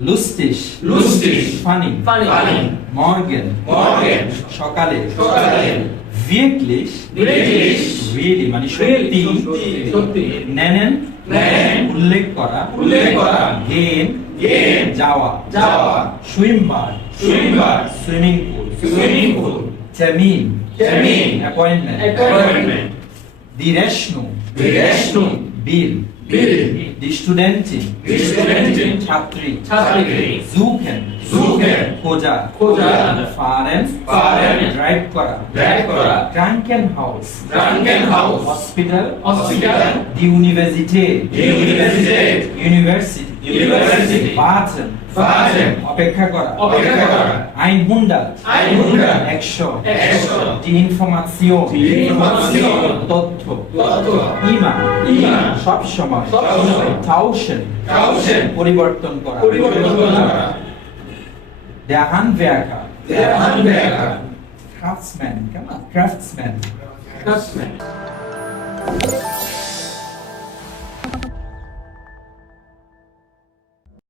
লুস্টিশ Lustig. Funny Funny. মর্গেন Morgen. Morgen. সকালে সকালে। wirklich Wirklich. really মানে Really, সত্যি সত্যি। নেনেন নেন। উল্লেখ করা উল্লেখ করা। গেন Gehen. যাওয়া যাওয়া। সুইমবার Schwimmbad. Swimming pool Swimming pool. termin Termin. appointment Appointment. die Rechnung Die Rechnung. Bill Bill. die Studentin Die Studentin. ছাত্রী ছাত্রী। suchen Suchen. খোঁজা খোঁজা। fahren Fahren. drive করা Drive করা। Krankenhaus Krankenhaus. Hospital Hospital. die Universität Die Universität. University University. warten Warten. অপেক্ষা করা অপেক্ষা করা। einhundert Einhundert. একশো একশো। die Information Die Information. তথ্য তথ্য। ইমা ইমা। সব সময় সবসময়। tauschen Tauschen. পরিবর্তন করা পরিবর্তন করা। der Handwerker Der Handwerker. Craftsman come on Craftsman Craftsman.